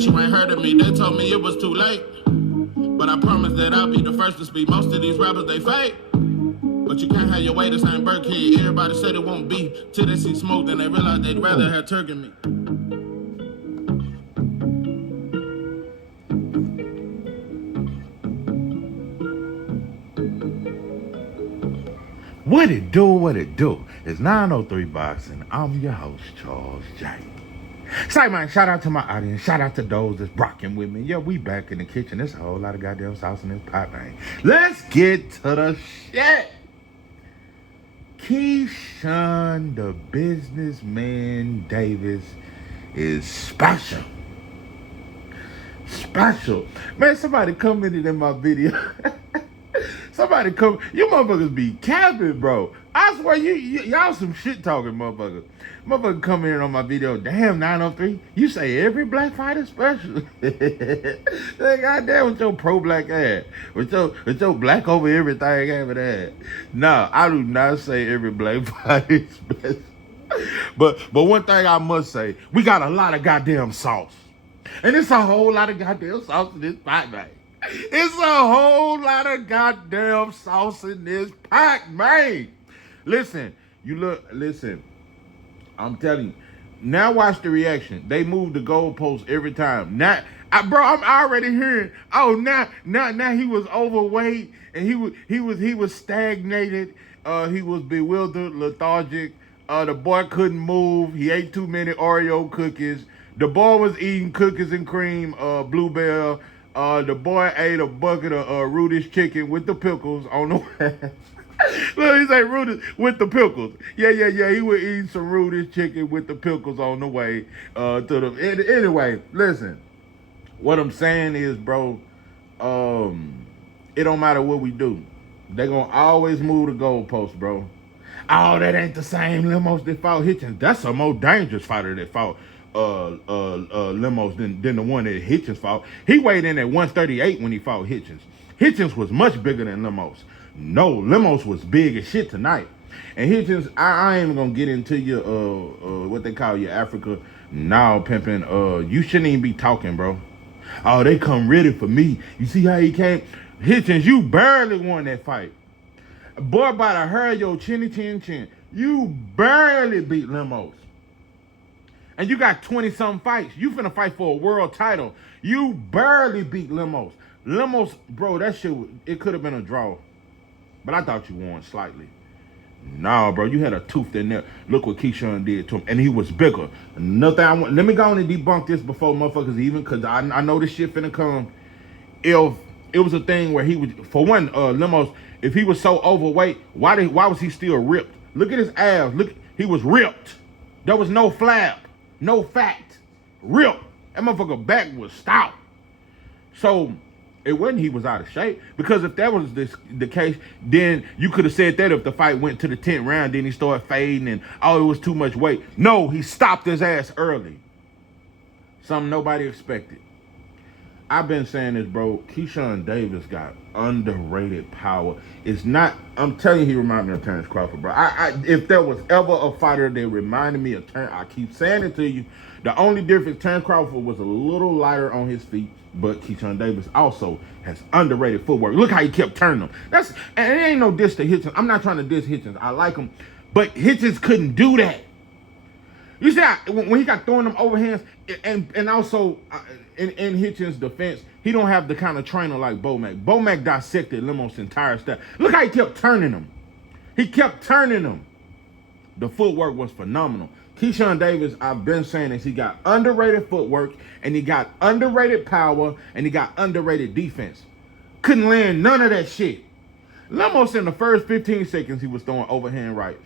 guess you ain't heard of me. They told me it was too late. But I promise that I'll be the first to speak. Most of these rappers, they fake. But you can't have your way, this ain't Burkhead. Everybody said it won't be till they see smoke, then they realize they'd rather have turkey meat. What it do, what it do? It's 903 Boxing. I'm your host, Charles J. Say, man, shout out to my audience. Shout out to those that's rocking with me. Yeah, we back in the kitchen. There's a whole lot of goddamn sauce in this pot, man. Let's get to the shit. Keyshawn, the businessman Davis, is special. Special. Man, somebody commented in my video. Somebody come, you motherfuckers be capping, bro. I swear, y'all some shit talking motherfuckers. Motherfucker come in on my video, damn 903, you say every black fighter special. Goddamn with your pro-black ass. With your black over everything having that. No, I do not say every black fighter special. But one thing I must say, we got a lot of goddamn sauce. And it's a whole lot of goddamn sauce in this pot, man. It's a whole lot of goddamn sauce in this pot, man. Listen, I'm telling you. Now watch the reaction. They move the goalposts every time. Now, bro, I'm already hearing. Oh, now he was overweight and he was stagnated. He was bewildered, lethargic. The boy couldn't move. He ate too many Oreo cookies. The boy was eating cookies and cream, Bluebell. The boy ate a bucket of Rudy's chicken with the pickles on the way. Look, he say Rudy's with the pickles. Yeah. He was eating some Rudy's chicken with the pickles on the way to the. Anyway, listen. What I'm saying is, bro, it don't matter what we do. They gonna always move the goalposts, bro. Oh, that ain't the same Limos that fought Hitchens. That's a more dangerous fighter that fought Limos than the one that Hitchens fought. He weighed in at 138 when he fought Hitchens. Hitchens was much bigger than Limos. No, Limos was big as shit tonight. And Hitchens, I ain't even gonna get into your what they call your Africa now pimping. You shouldn't even be talking, bro. Oh, they come ready for me. You see how he came? Hitchens, you barely won that fight. Boy, by the hair of your chinny chin chin, you barely beat Limos. And you got 20-something fights. You finna fight for a world title. You barely beat Limos. Limos, bro, that shit, it could have been a draw. But I thought you won slightly. Nah, bro, you had a tooth in there. Look what Keyshawn did to him. And he was bigger. Another thing let me go on and debunk this before motherfuckers even, because I know this shit finna come. If it was a thing where he would, for one, Limos, if he was so overweight, why was he still ripped? Look at his abs. Look, he was ripped. There was no flab. No fat. Ripped. That motherfucker back was stout. So it wasn't he was out of shape. Because if that was the case, then you could have said that if the fight went to the 10th round, then he started fading and it was too much weight. No, he stopped his ass early. Something nobody expected. I've been saying this, bro. Keyonte Davis got underrated power. It's not, I'm telling you, he reminded me of Terrence Crawford, bro. If there was ever a fighter that reminded me of Terrence, I keep saying it to you. The only difference, Terrence Crawford was a little lighter on his feet, but Keyonte Davis also has underrated footwork. Look how he kept turning them. And it ain't no diss to Hitchens. I'm not trying to diss Hitchens. I like him, but Hitchens couldn't do that. You see how, when he got throwing them overhands, and also in Hitchens' defense, he don't have the kind of trainer like Bomac. Bomac dissected Limos' entire style. Look how he kept turning them. He kept turning them. The footwork was phenomenal. Keyonte Davis, I've been saying this, he got underrated footwork, and he got underrated power, and he got underrated defense. Couldn't land none of that shit. Limos, in the first 15 seconds, he was throwing overhand rights.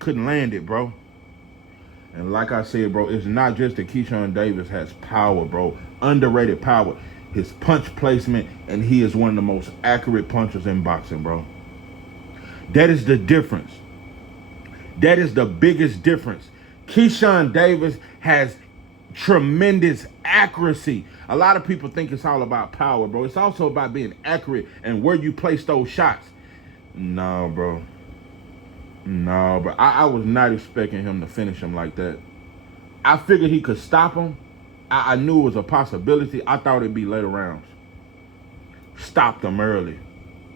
Couldn't land it, bro. And like I said, bro, it's not just that Keyonte Davis has power, bro. Underrated power. His punch placement, and he is one of the most accurate punchers in boxing, bro. That is the difference. That is the biggest difference. Keyonte Davis has tremendous accuracy. A lot of people think it's all about power, bro. It's also about being accurate and where you place those shots. No, bro. No, but I was not expecting him to finish him like that. I figured he could stop him. I knew it was a possibility. I thought it'd be later rounds. Stop them early.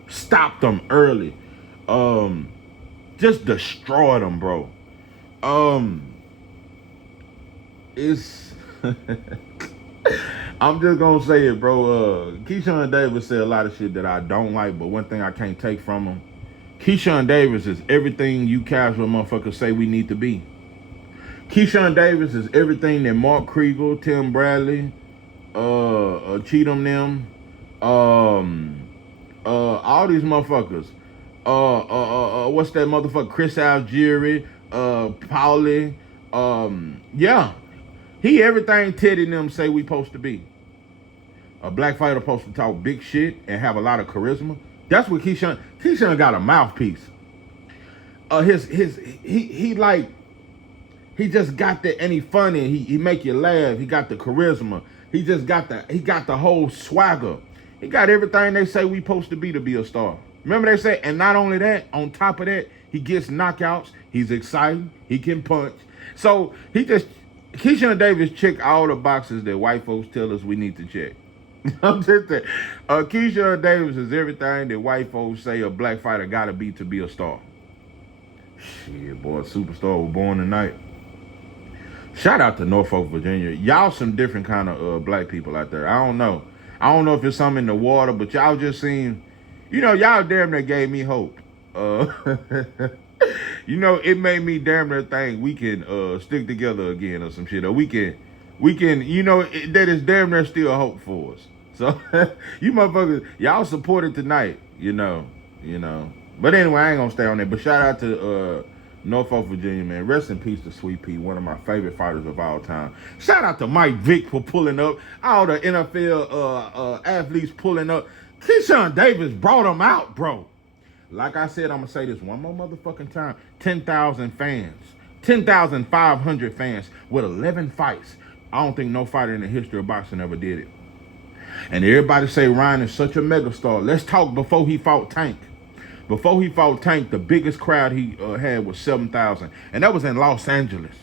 Stop them early. Just destroy them, bro. It's I'm just gonna say it, bro. Keyshawn Davis said a lot of shit that I don't like, but one thing I can't take from him, Keyshawn Davis is everything you casual motherfuckers say we need to be. Keyshawn Davis is everything that Mark Kriegel, Tim Bradley, Cheatham them, all these motherfuckers. What's that motherfucker? Chris Algieri, Paulie. Yeah. He everything Teddy and them say we supposed to be. A black fighter supposed to talk big shit and have a lot of charisma. That's what Keyshawn got a mouthpiece. He just got that, and he funny. He make you laugh. He got the charisma. He got the whole swagger. He got everything they say we supposed to be a star. Remember they say, and not only that, on top of that, he gets knockouts. He's exciting. He can punch. So Keyshawn Davis check all the boxes that white folks tell us we need to check. I'm just saying, Keyshawn Davis is everything that white folks say a black fighter gotta be to be a star. Shit, boy, a superstar was born tonight. Shout out to Norfolk, Virginia. Y'all some different kind of black people out there. I don't know if it's something in the water, but y'all just seem, y'all damn near gave me hope. It made me damn near think we can stick together again or some shit. Or we can, that is damn near still hope for us. So, you motherfuckers, y'all supported tonight, But anyway, I ain't gonna stay on that. But shout out to Norfolk, Virginia, man. Rest in peace to Sweet Pea, one of my favorite fighters of all time. Shout out to Mike Vick for pulling up. All the NFL athletes pulling up. Keyshawn Davis brought them out, bro. Like I said, I'm going to say this one more motherfucking time. 10,000 fans. 10,500 fans with 11 fights. I don't think no fighter in the history of boxing ever did it. And everybody say Ryan is such a megastar. Let's talk before he fought Tank. Before he fought Tank, the biggest crowd he had was 7,000. And that was in Los Angeles,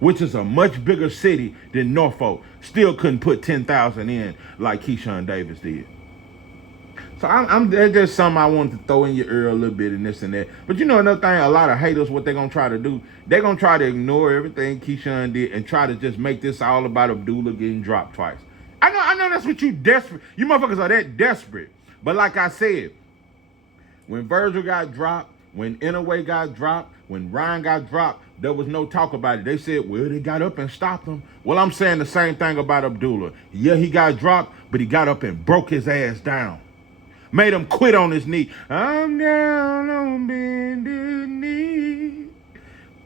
which is a much bigger city than Norfolk. Still couldn't put 10,000 in like Keyshawn Davis did. So that's just something I wanted to throw in your ear a little bit and this and that. But another thing, a lot of haters, what they're going to try to do, they're going to try to ignore everything Keyshawn did and try to just make this all about Abdullah getting dropped twice. I know that's what you motherfuckers are that desperate. But like I said, when Virgil got dropped, when Inouye got dropped, when Ryan got dropped, there was no talk about it. They said, well, they got up and stopped him. Well, I'm saying the same thing about Abdullah. Yeah, he got dropped, but he got up and broke his ass down. Made him quit on his knee. I'm down on bended knee.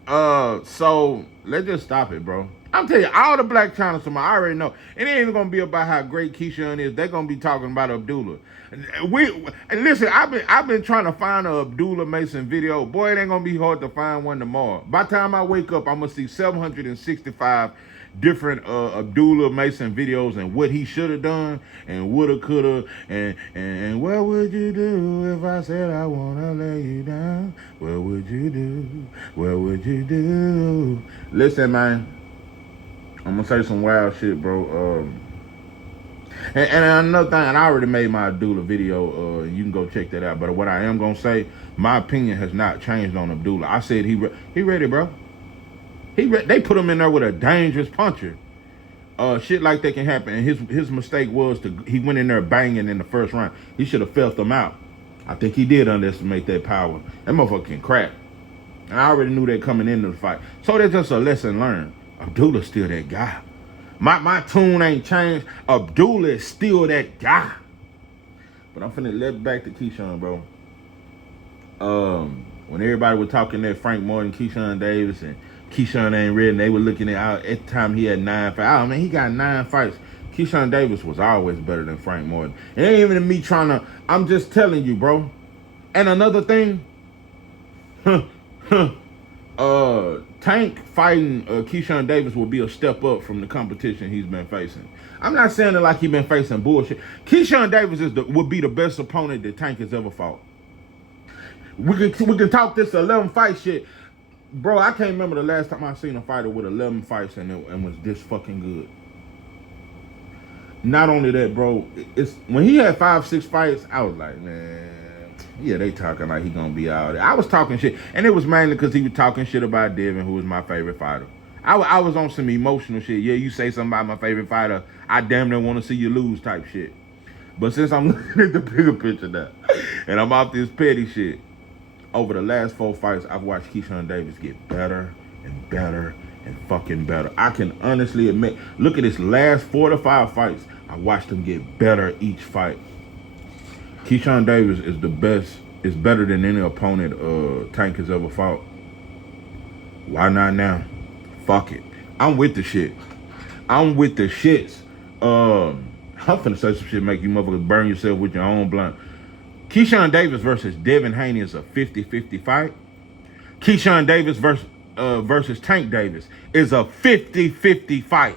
So let's just stop it, bro. I'm telling you, all the black channels, I already know. It ain't even gonna be about how great Keyshawn is. They're gonna be talking about Abdullah. And listen, I've been trying to find a Abdullah Mason video. Boy, it ain't gonna be hard to find one tomorrow. By the time I wake up, I'm gonna see 765 different Abdullah Mason videos and what he should have done and woulda, coulda, and what would you do if I said I wanna lay you down? What would you do? What would you do? Listen, man, I'm gonna say some wild shit, bro. And another thing, and I already made my Abdullah video. You can go check that out. But what I am gonna say, my opinion has not changed on Abdullah. I said he ready, bro. They put him in there with a dangerous puncher. Shit like that can happen. And his mistake was he went in there banging in the first round. He should have felt them out. I think he did underestimate that power. That motherfucker can crack. And I already knew that coming into the fight. So that's just a lesson learned. Abdullah's still that guy. My tune ain't changed. Abdullah is still that guy. But I'm finna let back to Keyshawn, bro. When everybody was talking that Frank Morton, Keyshawn Davis, and Keyshawn ain't ready, and they were looking at the time he had 9 fights. Oh, man, he got 9 fights. Keyshawn Davis was always better than Frank Morton. It ain't even me trying to, I'm just telling you, bro. And another thing, Tank fighting Keyshawn Davis will be a step up from the competition he's been facing. I'm not saying it like he's been facing bullshit. Keyshawn Davis would be the best opponent that Tank has ever fought. We can talk this 11 fight shit. Bro, I can't remember the last time I seen a fighter with 11 fights and was this fucking good. Not only that, bro, it's when he had 5, 6 fights, I was like, man, yeah, they talking like he gonna be out there. I was talking shit, and it was mainly because he was talking shit about Devin, who was my favorite fighter. I was on some emotional shit. Yeah, you say something about my favorite fighter, I damn near want to see you lose type shit. But since I'm looking at the bigger picture now, and I'm off this petty shit, over the last 4 fights, I've watched Keyshon Davis get better and better and fucking better. I can honestly admit, look at his last 4 to 5 fights. I watched him get better each fight. Keyshon Davis is the best. Is better than any opponent Tank has ever fought. Why not now? Fuck it. I'm with the shit. I'm with the shits. I'm finna say some shit make you motherfuckers burn yourself with your own blunt. Keyshon Davis versus Devin Haney is a 50-50 fight. Keyshon Davis versus Tank Davis is a 50-50 fight.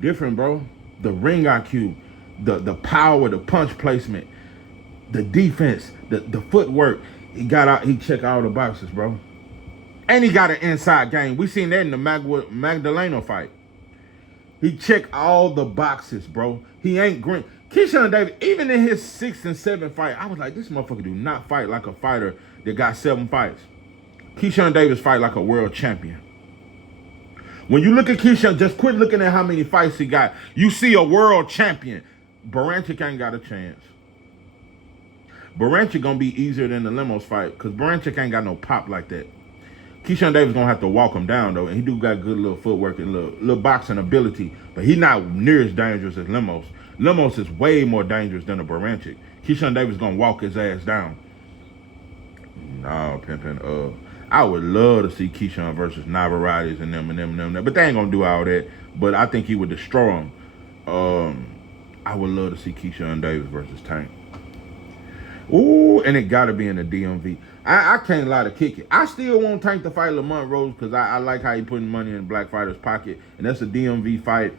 Different, bro. The ring IQ, the power, the punch placement, the defense, the footwork. He got out. He checked all the boxes, bro. And he got an inside game. We seen that in the Magdaleno fight. He checked all the boxes, bro. He ain't green. Keyshon Davis, even in his 6th and 7th fight, I was like, this motherfucker do not fight like a fighter that got 7 fights. Keyshon Davis fight like a world champion. When you look at Keyshawn, just quit looking at how many fights he got. You see a world champion. Baranchik ain't got a chance. Baranchik gonna be easier than the Limos fight because Baranchik ain't got no pop like that. Keyshon Davis gonna have to walk him down though, and he do got good little footwork and little boxing ability, but he not near as dangerous as Limos. Limos is way more dangerous than a Baranchik. Keyshon Davis gonna walk his ass down. No, pimpin'. I would love to see Keyshawn versus Navarrete and them, but they ain't gonna do all that. But I think he would destroy him. I would love to see Keyshon Davis versus Tank. Ooh, and it gotta be in the DMV. I can't lie to kick it. I still want Tank to fight Lamont Rose because I like how he putting money in black fighters' pocket, and that's a DMV fight.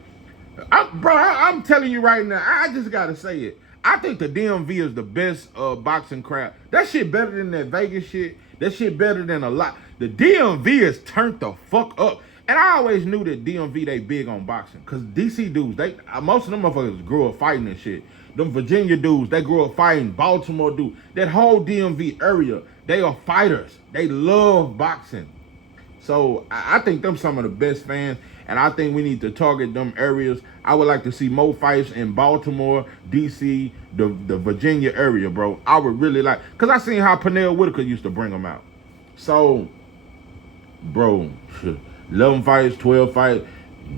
I'm telling you right now, I just gotta say it. I think the DMV is the best boxing crowd. That shit better than that Vegas shit. That shit better than a lot. The DMV is turned the fuck up. And I always knew that DMV, they big on boxing. Because DC dudes, most of them motherfuckers grew up fighting and shit. Them Virginia dudes, they grew up fighting. Baltimore dudes. That whole DMV area, they are fighters. They love boxing. So I think them some of the best fans. And I think we need to target them areas. I would like to see more fights in Baltimore, DC, the Virginia area, bro. I would really like, because I seen how Pernell Whitaker used to bring them out. So, bro, 11 fights, 12 fights.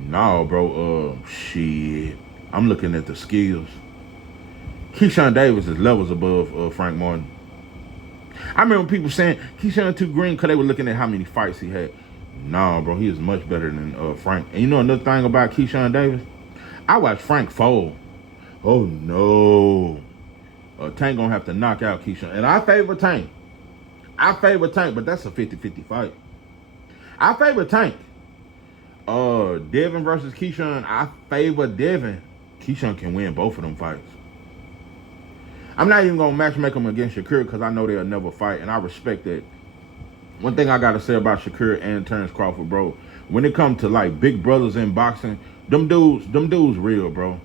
No, bro, shit. I'm looking at the skills. Keyshon Davis is levels above Frank Martin. I remember people saying Keyshon too green because they were looking at how many fights he had. No, bro, he is much better than Frank. And you know another thing about Keyshon Davis? I watched Frank fold. Oh, no. Tank gonna have to knock out Keyshon. And I favor Tank. But that's a 50-50 fight. I favor Tank. Devin versus Keyshawn, I favor Devin. Keyshawn can win both of them fights. I'm not even gonna match make them against Shakur because I know they'll never fight, and I respect that. One thing I gotta say about Shakur and Terrence Crawford, bro, when it comes to like big brothers in boxing, them dudes real, bro.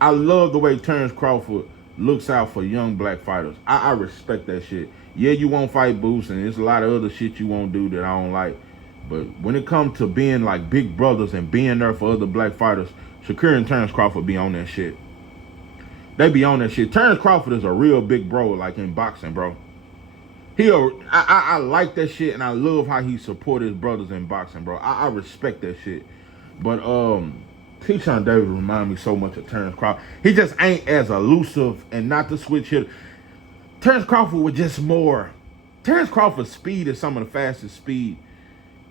I love the way Terrence Crawford looks out for young black fighters. I respect that shit. Yeah, you won't fight Boots, and there's a lot of other shit you won't do that I don't like. But when it comes to being like big brothers and being there for other black fighters, Shakur and Terrence Crawford be on that shit. They be on that shit. Terrence Crawford is a real big bro, like in boxing, bro. I like that shit, and I love how he support his brothers in boxing, bro. I respect that shit. But Keyshawn Davis remind me so much of Terrence Crawford. He just ain't as elusive and not the switch hitter. Terrence Crawford was just more. Terrence Crawford's speed is some of the fastest speed.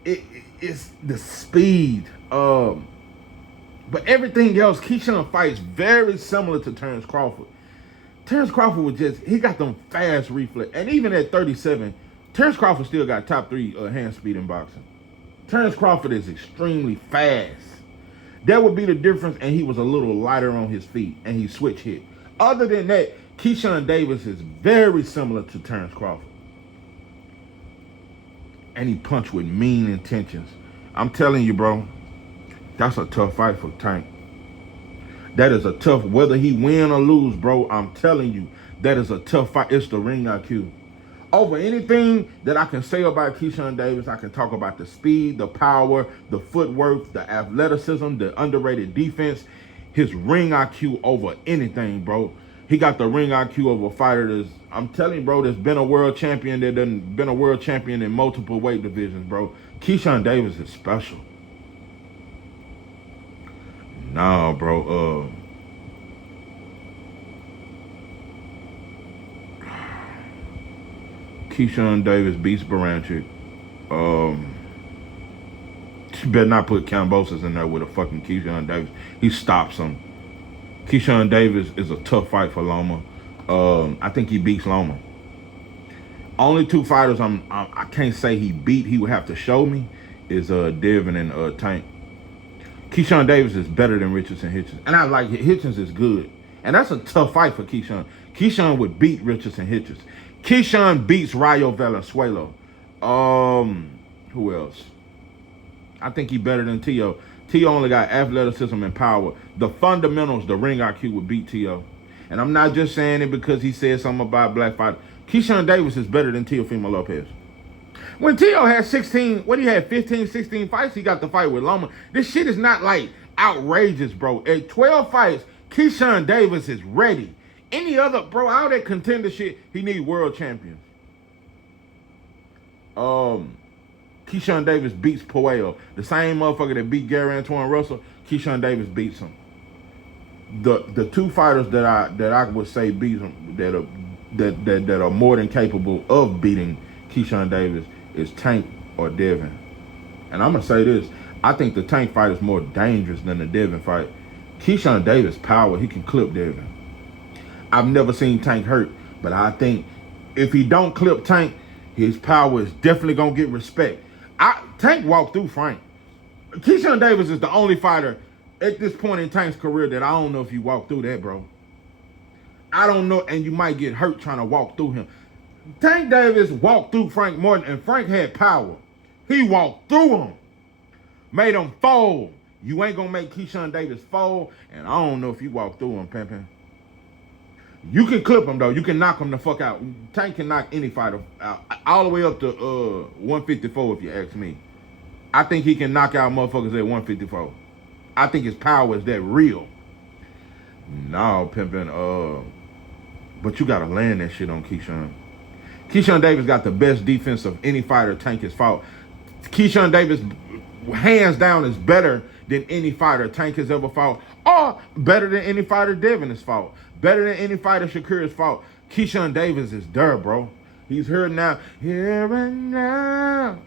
It's the speed. But everything else, Keyshawn fights very similar to Terrence Crawford. Terrence Crawford was he got them fast reflex. And even at 37, Terrence Crawford still got top 3 hand speed in boxing. Terrence Crawford is extremely fast. That would be the difference, and he was a little lighter on his feet, and he switch hit. Other than that, Keyshon Davis is very similar to Terrence Crawford. And he punched with mean intentions. I'm telling you, bro, that's a tough fight for Tank. That is a tough, whether he win or lose, bro, I'm telling you, that is a tough fight. It's the ring IQ. Over anything that I can say about Keyshawn Davis, I can talk about the speed, the power, the footwork, the athleticism, the underrated defense, his ring IQ over anything, bro. He got the ring IQ of a fighter that's, I'm telling you, bro, that's been a world champion, that done been a world champion in multiple weight divisions, bro. Keyshawn Davis is special. Nah, bro, Keyshawn Davis beats Baranchik. You better not put Kambosos in there with a fucking Keyshawn Davis. He stops him. Keyshawn Davis is a tough fight for Loma. I think he beats Loma. Only two fighters I can't say he beat. He would have to show me is Devin and Tank. Keyshawn Davis is better than Richardson Hitchens, and I like Hitchens is good, and that's a tough fight for Keyshawn. Keyshawn would beat Richardson Hitchens. Keyshawn beats Rayo Valenzuela. Who else? I think he better than T.O. T.O. only got athleticism and power. The fundamentals, the ring IQ would beat T.O. And I'm not just saying it because he said something about black fight. Keyshawn Davis is better than Teofimo Lopez. When T.O. had 15, 16 fights, he got the fight with Loma. This shit is not like outrageous, bro. At 12 fights, Keyshawn Davis is ready. Any other, bro, all that contender shit, he need world champions. Keyshawn Davis beats Puello. The same motherfucker that beat Gary Antoine Russell, Keyshawn Davis beats him. The two fighters that I would say beat him, that are more than capable of beating Keyshawn Davis is Tank or Devin. And I'm gonna say this, I think the Tank fight is more dangerous than the Devin fight. Keyshawn Davis power, he can clip Devin. I've never seen Tank hurt, but I think if he don't clip Tank, his power is definitely gonna get respect. Tank walked through Frank. Keyshawn Davis is the only fighter at this point in Tank's career that I don't know if he walked through that, bro. I don't know, and you might get hurt trying to walk through him. Tank Davis walked through Frank Morton, and Frank had power. He walked through him, made him fold. You ain't gonna make Keyshawn Davis fold, and I don't know if you walk through him, Pimpin'. You can clip him, though. You can knock him the fuck out. Tank can knock any fighter out, all the way up to 154, if you ask me. I think he can knock out motherfuckers at 154. I think his power is that real. No, Pimpin', but you gotta land that shit on Keyshawn. Keyshawn Davis got the best defense of any fighter Tank has fought. Keyshawn Davis, hands down, is better than any fighter Tank has ever fought, or better than any fighter Devin has fought, better than any fighter Shakur has fought. Keyshawn Davis is there, bro. He's here now. Here and now,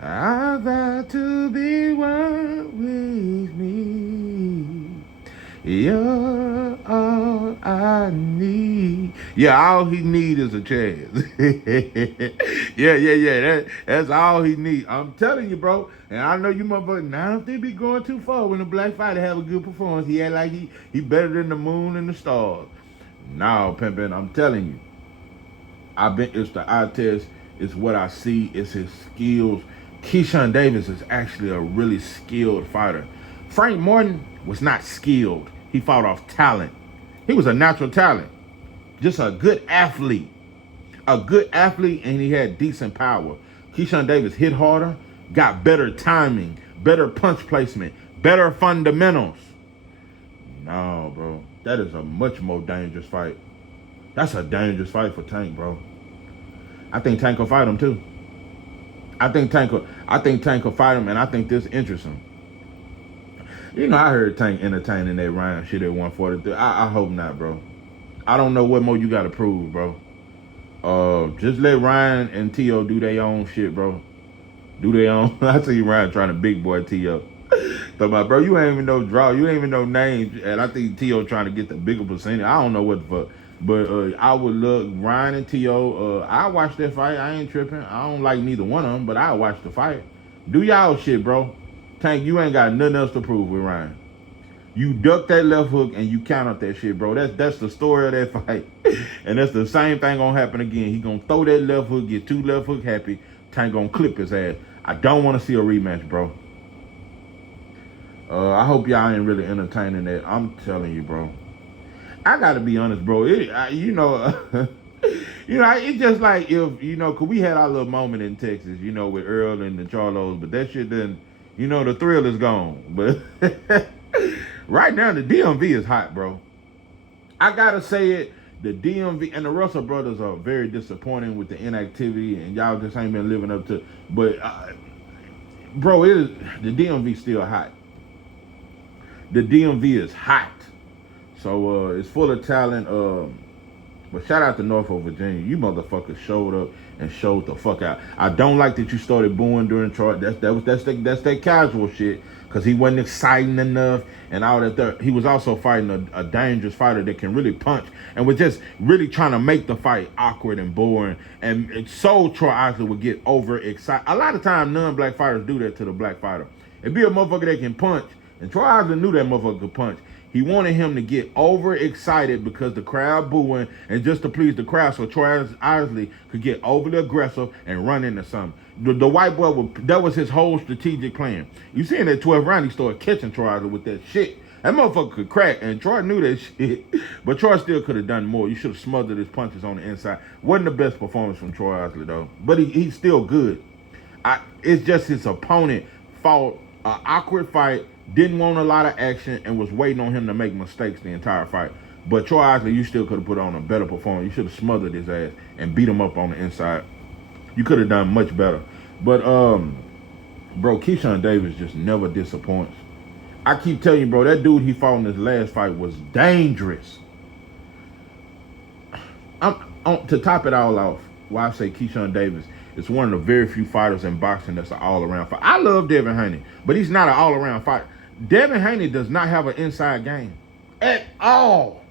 I've got to be one with me. You're all I need. Yeah, all he need is a chance. yeah. That's all he need. I'm telling you, bro. And I know you motherfuckers, now if they be going too far when a black fighter have a good performance, he act like he better than the moon and the stars. No, Pimpin', I'm telling you. It's the eye test. It's what I see. It's his skills. Keyshawn Davis is actually a really skilled fighter. Frank Morton was not skilled. He fought off talent. He was a natural talent. Just a good athlete. A good athlete, and he had decent power. Keyshawn Davis hit harder, got better timing, better punch placement, better fundamentals. No, bro. That is a much more dangerous fight. That's a dangerous fight for Tank, bro. I think Tank will fight him, too. I think Tank will fight him, and I think this interests him. You know, I heard Tank entertaining that Ryan shit at 143. I hope not, bro. I don't know what more you got to prove, bro. Just let Ryan and T.O. do their own shit, bro. Do their own. I see Ryan trying to big boy T.O. So, my bro, you ain't even know draw. You ain't even know names. And I think T.O. trying to get the bigger percentage. I don't know what the fuck. But I would look, Ryan and T.O., I watch that fight. I ain't tripping. I don't like neither one of them, but I watch the fight. Do y'all shit, bro. Tank, you ain't got nothing else to prove with Ryan. You duck that left hook and you counter that shit, bro. That's the story of that fight. And that's the same thing gonna happen again. He gonna throw that left hook, get two left hook happy. Tank gonna clip his ass. I don't want to see a rematch, bro. I hope y'all ain't really entertaining that. I'm telling you, bro. I gotta be honest, bro. It's just like if cause we had our little moment in Texas, with Earl and the Charlos, but that shit didn't, the thrill is gone. But right now, the DMV is hot, bro. I gotta say it. The DMV and the Russell brothers are very disappointing with the inactivity, and y'all just ain't been living up to. But bro, the DMV still hot. The DMV is hot. So it's full of talent. But shout out to Norfolk, Virginia. You motherfuckers showed up and showed the fuck out. I don't like that you started booing during Troy. That's that casual shit. Cause he wasn't exciting enough and all that. He was also fighting a dangerous fighter that can really punch and was just really trying to make the fight awkward and boring. And so Troy Isley would get overexcited. A lot of times non-black fighters do that to the black fighter. It'd be a motherfucker that can punch. And Troy Isley knew that motherfucker could punch. He wanted him to get overexcited because the crowd booing and just to please the crowd so Troy Isley could get overly aggressive and run into something. The white boy, that was his whole strategic plan. You see in that 12th round, he started catching Troy Isley with that shit. That motherfucker could crack, and Troy knew that shit. But Troy still could have done more. You should have smothered his punches on the inside. Wasn't the best performance from Troy Isley, though. But he's still good. It's just his opponent fought an awkward fight, didn't want a lot of action, and was waiting on him to make mistakes the entire fight. But Troy Isley, you still could have put on a better performance. You should have smothered his ass and beat him up on the inside. You could have done much better. But, bro, Keyshon Davis just never disappoints. I keep telling you, bro, that dude he fought in his last fight was dangerous. To top it all off, why I say Keyshon Davis is one of the very few fighters in boxing that's an all-around fighter. I love Devin Haney, but he's not an all-around fighter. Devin Haney does not have an inside game at all.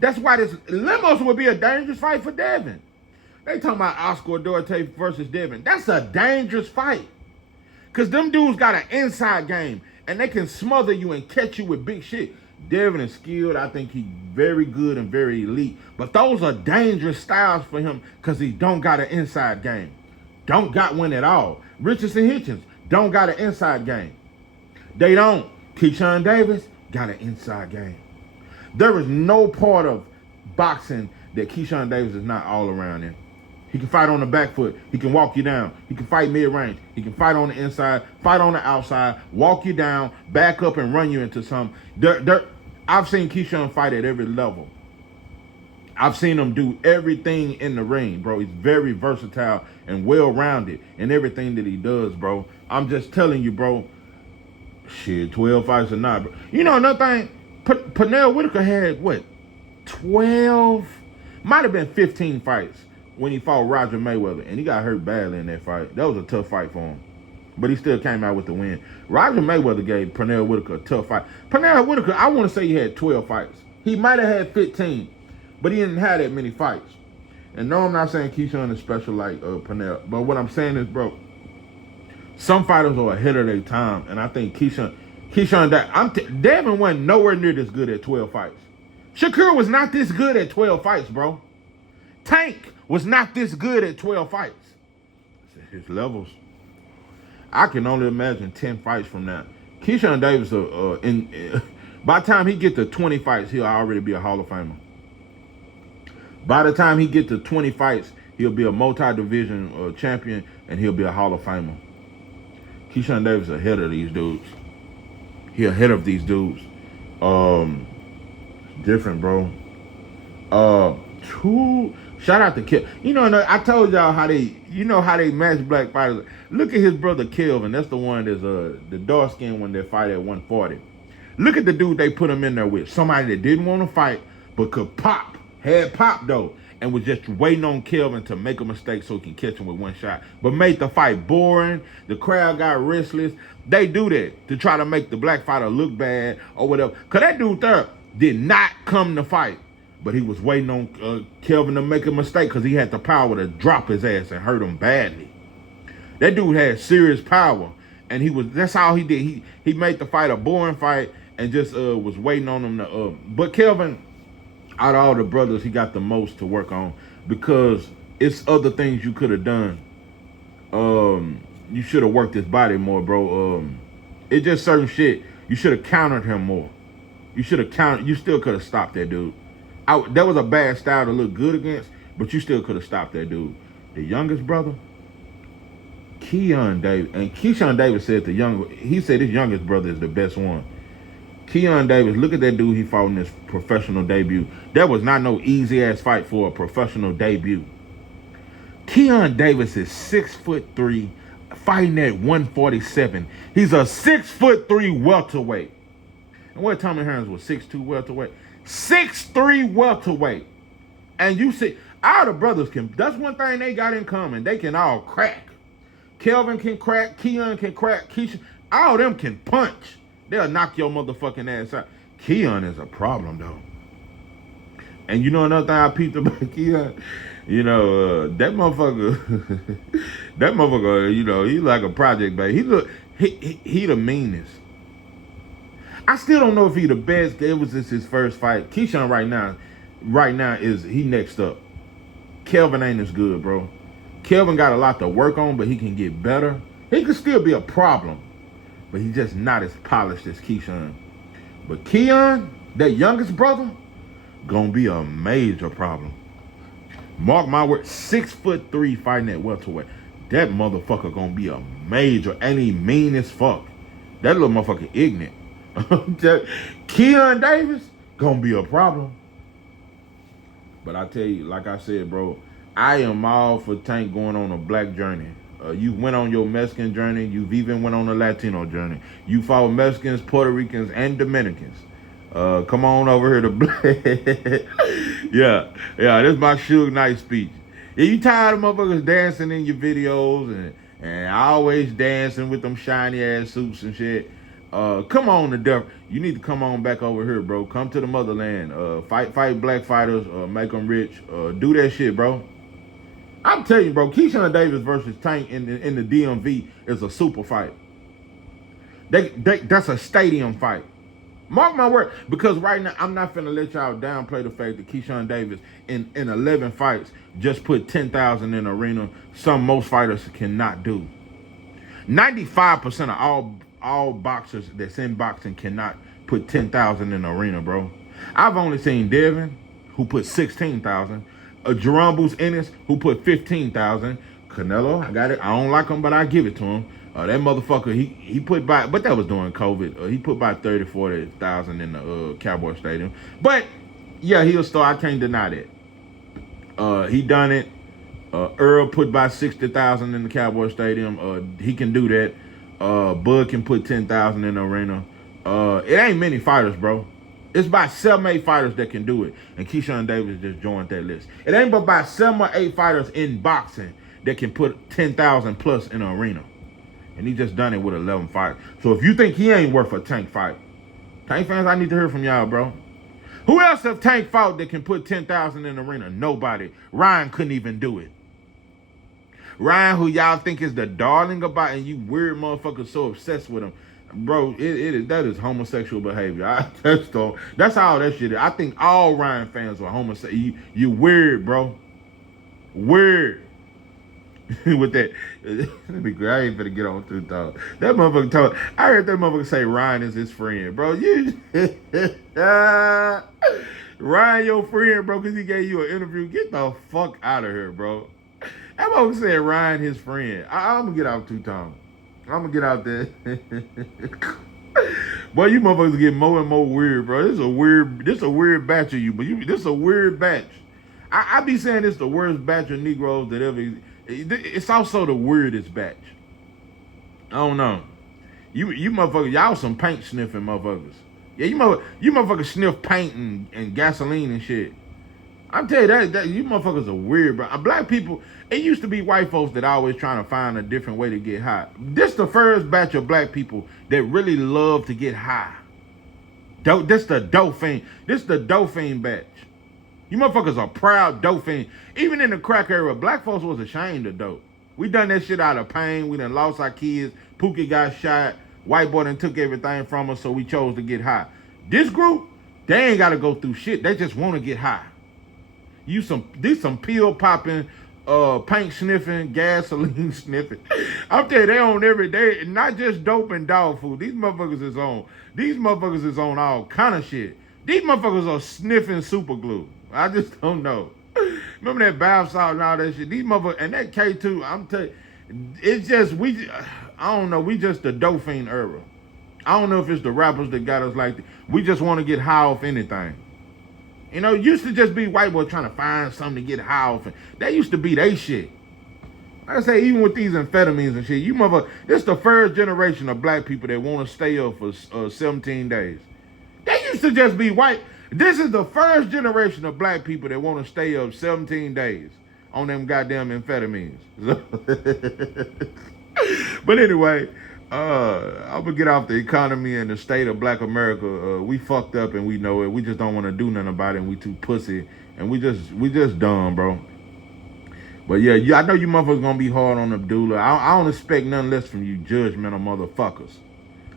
That's why this Limos would be a dangerous fight for Devin. They talking about Oscar Duarte versus Devin. That's a dangerous fight. Because them dudes got an inside game, and they can smother you and catch you with big shit. Devin is skilled. I think he's very good and very elite. But those are dangerous styles for him because he don't got an inside game. Don't got one at all. Richardson Hitchens don't got an inside game. They don't. Keyshon Davis got an inside game. There is no part of boxing that Keyshon Davis is not all around in. He can fight on the back foot. He can walk you down. He can fight mid-range. He can fight on the inside, fight on the outside, walk you down, back up and run you into something. I've seen Keyshawn fight at every level. I've seen him do everything in the ring, bro. He's very versatile and well-rounded in everything that he does, bro. I'm just telling you, bro. Shit, 12 fights or not, bro. You know another thing? Pernell Whitaker had, 12? Might have been 15 fights when he fought Roger Mayweather, and he got hurt badly in that fight. That was a tough fight for him. But he still came out with the win. Roger Mayweather gave Pernell Whitaker a tough fight. Pernell Whitaker, I want to say he had 12 fights. He might have had 15, but he didn't have that many fights. And no, I'm not saying Keyshawn is special like Pernell, but what I'm saying is, bro, some fighters are ahead of their time, and I think Keyshawn, Devin wasn't nowhere near this good at 12 fights. Shakur was not this good at 12 fights, bro. Tank was not this good at 12 fights. His levels. I can only imagine 10 fights from now. Keyshon Davis, by the time he get to 20 fights, he'll already be a Hall of Famer. By the time he get to 20 fights, he'll be a multi-division champion, and he'll be a Hall of Famer. Keyshon Davis ahead of these dudes. He ahead of these dudes. Different, bro. Shout out to Kelvin. I told y'all how they match black fighters. Look at his brother Kelvin. That's the one that's the dark skinned one that fight at 140. Look at the dude they put him in there with. Somebody that didn't want to fight but could pop. Had pop though. And was just waiting on Kelvin to make a mistake so he can catch him with one shot. But made the fight boring. The crowd got restless. They do that to try to make the black fighter look bad or whatever. Because that dude there did not come to fight. But he was waiting on Kelvin to make a mistake because he had the power to drop his ass and hurt him badly. That dude had serious power. And that's all he did. He made the fight a boring fight and just was waiting on him to but Kelvin, out of all the brothers, he got the most to work on because it's other things you could have done. You should have worked his body more, bro. It's just certain shit. You should have countered him more. You should have countered. You still could have stopped that dude. That was a bad style to look good against, but you still could have stopped that dude. The youngest brother, Keyonte Davis, and Keyshawn Davis said he said his youngest brother is the best one. Keyonte Davis, look at that dude he fought in his professional debut. That was not no easy ass fight for a professional debut. Keyonte Davis is 6'3", fighting at 147. He's a 6'3" welterweight. And what Tommy Hearns was 6'2" welterweight, 6'3" welterweight. And you see, all the brothers can. That's one thing they got in common. They can all crack. Kelvin can crack. Keon can crack. Keyshawn, all of them can punch. They'll knock your motherfucking ass out. Keon is a problem though. And you know another thing I peeped about Keon? You know, that motherfucker, you know, he like a project baby. He the meanest. I still don't know if he the best. It was just his first fight. Keyshawn right now is he next up. Kelvin ain't as good, bro. Kelvin got a lot to work on, but he can get better. He can still be a problem, but he's just not as polished as Keyshawn. But Keon, that youngest brother, gonna be a major problem. Mark my word, 6'3" fighting at welterweight. That motherfucker gonna be a major, and he mean as fuck. That little motherfucker ignorant. Keyonte Davis gonna be a problem. But I tell you, like I said, bro, I am all for Tank going on a black journey. You went on your Mexican journey. You've even went on a Latino journey. You fought Mexicans, Puerto Ricans, and Dominicans. Come on over here to black. yeah, this is my Suge Knight speech. Yeah, you tired of motherfuckers dancing in your videos and always dancing with them shiny ass suits and shit. Come on to death. You need to come on back over here, bro. Come to the motherland. Fight black fighters. Make them rich. Do that shit, bro. I'm telling you, bro. Keyshawn Davis versus Tank in the DMV is a super fight. That's a stadium fight. Mark my word. Because right now, I'm not finna let y'all downplay the fact that Keyshawn Davis in 11 fights just put 10,000 in the arena. Most fighters cannot do. 95% of all boxers that's in boxing cannot put 10,000 in the arena, bro. I've only seen Devin, who put 16,000. Jerome Bruce Ennis, who put 15,000. Canelo, I got it. I don't like him, but I give it to him. That motherfucker, he put by, but that was during COVID. He put by 30, 40,000 in the Cowboy Stadium. But yeah, he'll start. I can't deny that. He done it. Earl put by 60,000 in the Cowboy Stadium. He can do that. Bud can put 10,000 in the arena. It ain't many fighters, bro. It's about 7 or 8 fighters that can do it. And Keyshawn Davis just joined that list. It ain't but about 7 or 8 fighters in boxing that can put 10,000 plus in the arena. And he just done it with 11 fights. So if you think he ain't worth a Tank fight, Tank fans, I need to hear from y'all, bro. Who else have Tank fought that can put 10,000 in the arena? Nobody. Ryan couldn't even do it. Ryan, who y'all think is the darling about, and you weird motherfuckers so obsessed with him. Bro, that is homosexual behavior. That's all that shit is. I think all Ryan fans are homosexual. You weird, bro. Weird. With that, I ain't finna get on too tall. That motherfucker told. I heard that motherfucker say Ryan is his friend, bro. Ryan, your friend, bro, because he gave you an interview. Get the fuck out of here, bro. That motherfucker said Ryan his friend. I'm gonna get out too tall. I'm gonna get out there. Boy, you motherfuckers get more and more weird, bro. This is a weird batch of you, but this is a weird batch. I be saying this the worst batch of Negroes that ever. It's also the weirdest batch. I don't know. You motherfuckers, y'all some paint sniffing motherfuckers. Yeah, you motherfuckers sniff paint and gasoline and shit. I'm telling you that you motherfuckers are weird, bro. Black people, it used to be white folks that always trying to find a different way to get high. This the first batch of black people that really love to get high. This the dope fiend. This the dope fiend batch. You motherfuckers are proud dope fiend. Even in the crack era, black folks was ashamed of dope. We done that shit out of pain. We done lost our kids. Pookie got shot. White boy done took everything from us, so we chose to get high. This group, they ain't got to go through shit. They just want to get high. These some pill popping, paint sniffing, gasoline sniffing. I'm telling you, they on every day, not just dope and dog food. These motherfuckers is on. These motherfuckers is on all kind of shit. These motherfuckers are sniffing super glue. I just don't know. Remember that bath salt and all that shit. These motherfuckers and that K2. I'm telling you, it's just I don't know. We just the dope fiend era. I don't know if it's the rappers that got us like that. We just want to get high off anything. You know, it used to just be white boy trying to find something to get high off. That used to be they shit. Like I say, even with these amphetamines and shit, you mother, this the first generation of black people that want to stay up for 17 days. They used to just be white. This is the first generation of black people that want to stay up 17 days on them goddamn amphetamines. But anyway, I'm gonna get off the economy and the state of black America. We fucked up and we know it. We just don't want to do nothing about it, and we too pussy, and we just dumb, bro. But yeah, I know you motherfuckers gonna be hard on Abdullah. I don't expect nothing less from you judgmental motherfuckers.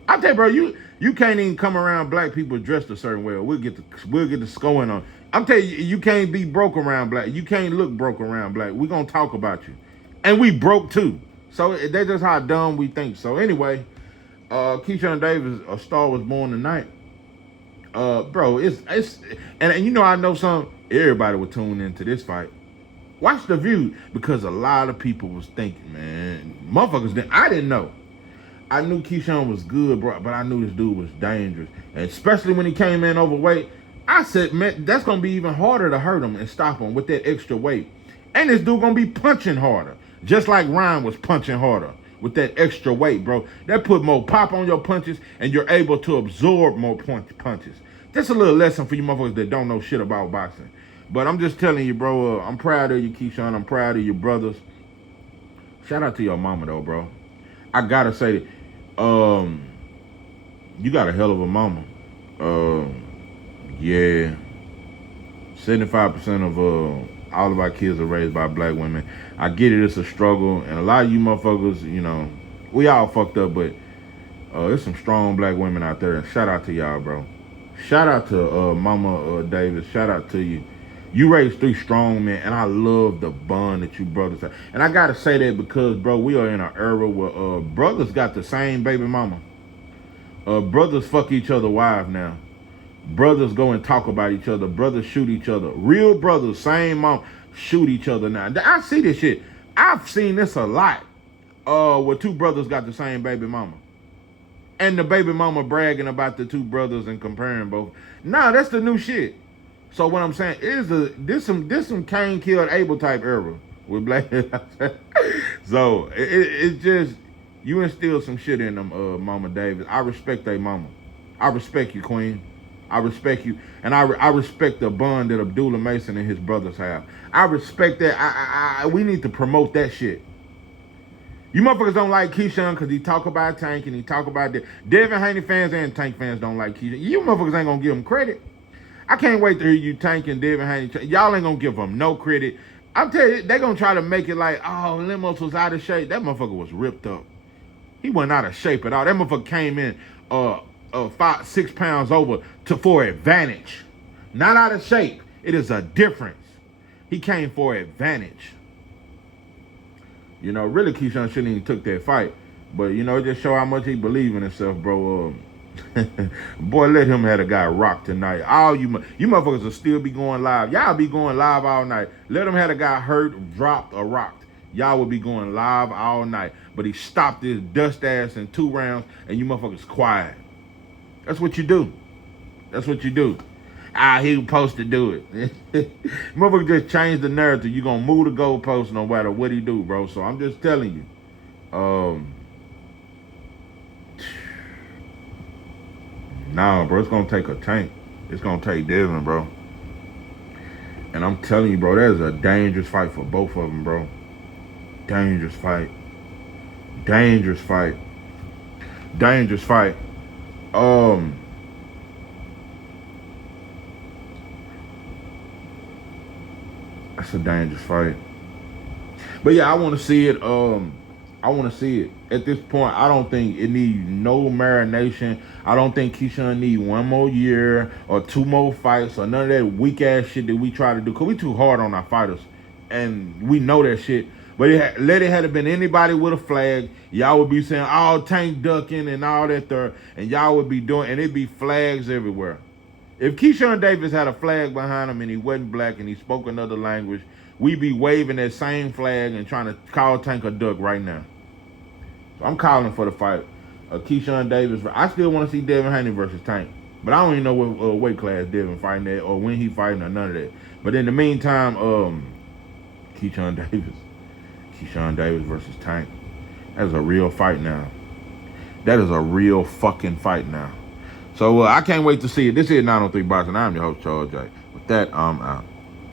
I tell you, bro, you can't even come around black people dressed a certain way. We'll get the scoring on. I'm telling you, you can't be broke around black. You can't look broke around black. We gonna talk about you, and we broke too. So that's just how dumb we think. So anyway, Keyonte Davis, A Star Was Born Tonight. Bro, it's and you know I know everybody would tune into this fight. Watch the view because a lot of people was thinking, man, motherfuckers. I didn't know. I knew Keyshawn was good, bro, but I knew this dude was dangerous, and especially when he came in overweight. I said, man, that's gonna be even harder to hurt him and stop him with that extra weight. And this dude gonna be punching harder. Just like Ryan was punching harder with that extra weight, bro. That put more pop on your punches, and you're able to absorb more punches. Just a little lesson for you motherfuckers that don't know shit about boxing. But I'm just telling you, bro, I'm proud of you, Keyshawn. I'm proud of your brothers. Shout out to your mama, though, bro. I gotta say that, you got a hell of a mama. Yeah. 75% of all of our kids are raised by black women. I get it, it's a struggle, and a lot of you motherfuckers, you know, we all fucked up, but there's some strong black women out there, and shout out to y'all, bro. Shout out to Mama Davis. Shout out to you. You raised 3 strong men, and I love the bond that you brothers have. And I gotta say that because, bro, we are in an era where brothers got the same baby mama. Brothers fuck each other wives now. Brothers go and talk about each other. Brothers shoot each other. Real brothers, same mom, shoot each other now. I see this shit. I've seen this a lot. Where 2 brothers got the same baby mama. And the baby mama bragging about the 2 brothers and comparing both. Nah, that's the new shit. So what I'm saying is this some Cain killed Abel type era with black. So it's just you instilled some shit in them, Mama Davis. I respect they mama. I respect you, Queen. I respect you, and I respect the bond that Abdullah Mason and his brothers have. I respect that. We need to promote that shit. You motherfuckers don't like Keyshawn because he talk about Tank and he talk about that. Devin Haney fans and Tank fans don't like Keyshawn. You motherfuckers ain't gonna give him credit. I can't wait to hear you Tank and Devin Haney. Y'all ain't gonna give him no credit. I'm telling you, they gonna try to make it like, oh, Limos was out of shape. That motherfucker was ripped up. He wasn't out of shape at all. That motherfucker came in 5-6 pounds over for advantage. Not out of shape. It is a difference. He came for advantage. You know, really Keyshawn shouldn't even took that fight. But, you know, it just show how much he believe in himself, bro. Boy, let him have a guy rock tonight. All you motherfuckers will still be going live. Y'all be going live all night. Let him have a guy hurt, dropped, or rocked. Y'all will be going live all night. But he stopped his dust ass in 2 rounds, and you motherfuckers quiet. That's what you do. That's what you do. He was supposed to do it. Motherfucker just changed the narrative. You gonna move the goalpost no matter what he do, bro. So I'm just telling you. Nah, bro, it's gonna take a Tank. It's gonna take Devin, bro. And I'm telling you, bro, that is a dangerous fight for both of them, bro. Dangerous fight. Dangerous fight. Dangerous fight. That's a dangerous fight. But yeah, I want to see it. I want to see it. At this point, I don't think it needs no marination. I don't think Keyshawn need 1 more year or 2 more fights or none of that weak ass shit that we try to do. Cause we too hard on our fighters. and we know that shit. But let it have been anybody with a flag, y'all would be saying, "Oh, Tank ducking and all that there," and y'all would be doing, and it'd be flags everywhere. If Keyshon Davis had a flag behind him and he wasn't black and he spoke another language, we'd be waving that same flag and trying to call Tank a duck right now. So I'm calling for the fight. Keyshon Davis. I still want to see Devin Haney versus Tank. But I don't even know what weight class Devin fighting at or when he fighting or none of that. But in the meantime, Keyshon Davis. Keyshon Davis versus Tank. That is a real fight now. That is a real fucking fight now. So I can't wait to see it. This is 903 Boxing. I'm your host, Charles J. With that, I'm out.